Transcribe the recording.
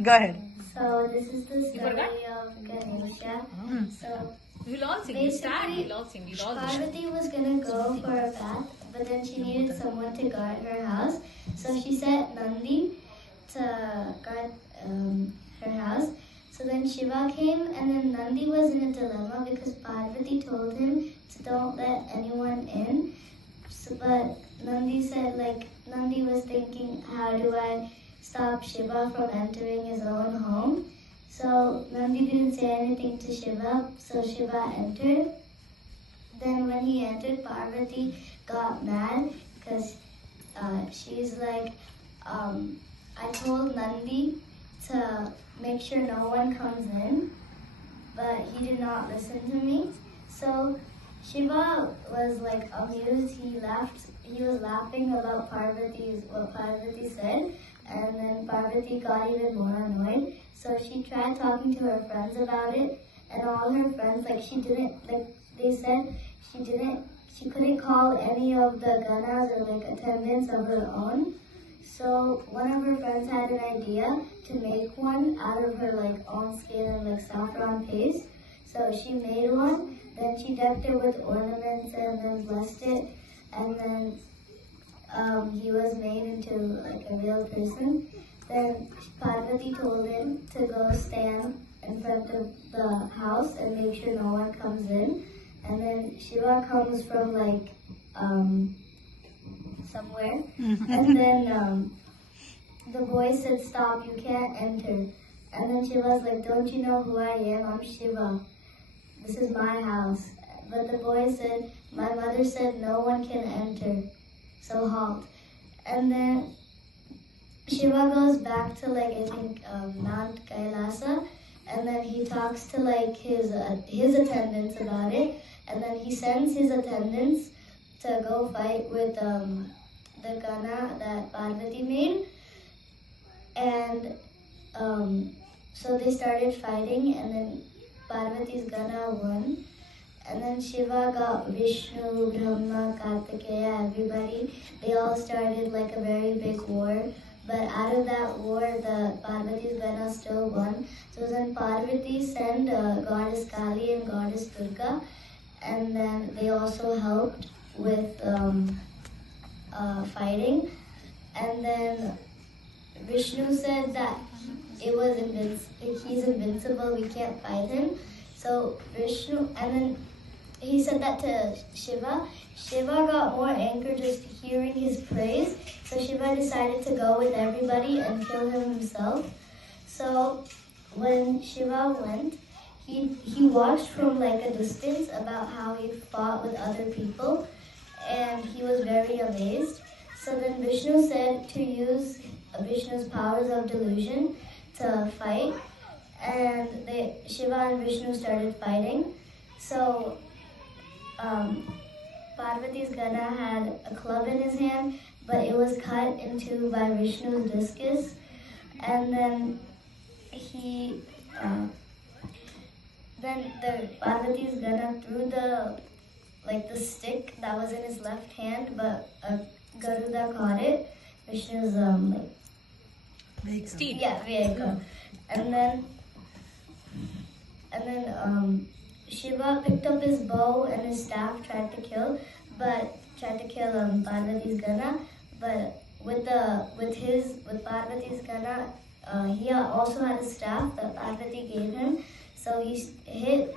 Go ahead. So this is the story of Ganesha. So We'll all sing. You start, we'll all sing. We'll all sing. Parvati was gonna go for a bath, but then she needed someone to guard her house. So she sent Nandi to guard her house. So then Shiva came, and then Nandi was in a dilemma because Parvati told him to don't let anyone in. So, but Nandi was thinking, how do I stop Shiva from entering his own home? So Nandi didn't say anything to Shiva, so Shiva entered. Then when he entered, Parvati got mad because she's like, I told Nandi to make sure no one comes in, but he did not listen to me. So Shiva was like amused. He was laughing about what Parvati said, and then Parvati got even more annoyed. So she tried talking to her friends about it, and all her friends, they said she couldn't call any of the ganas or attendants of her own. So one of her friends had an idea to make one out of her own skin and saffron paste. So she made one, then she decked it with ornaments and then blessed it, and then he was made into a real person. Then Parvati told him to go stand in front of the house and make sure no one comes in. And then Shiva comes from somewhere. And then the boy said, stop, you can't enter. And then Shiva's like, don't you know who I am? I'm Shiva. This is my house. But the boy said, my mother said no one can enter. So halt. And then Shiva goes back to Mount Kailasa, and then he talks to his attendants about it, and then he sends his attendants to go fight with the Gana that Parvati made, and so they started fighting, and then Parvati's Gana won. And then Shiva got Vishnu, Brahma, Kartikeya, everybody. They all started a very big war. But out of that war, the Parvati's Gana still won. So then Parvati sent Goddess Kali and Goddess Durga. And then they also helped with fighting. And then Vishnu said that he's invincible, we can't fight him. So Vishnu, and then he said that to Shiva. Shiva got more angry just hearing his praise, so Shiva decided to go with everybody and kill him himself. So when Shiva went, he watched from a distance about how he fought with other people, and he was very amazed. So then Vishnu said to use Vishnu's powers of delusion to fight, and Shiva and Vishnu started fighting. So Parvati's Gana had a club in his hand, but it was cut into by Vishnu's discus, and then then the Parvati's Gana threw the stick that was in his left hand, but Garuda caught it. Vishnu's Steed. Yeah, vehicle. And then Shiva picked up his bow and his staff, tried to kill Parvati's Gana. But with Parvati's Gana, he also had a staff that Parvati gave him. So he hit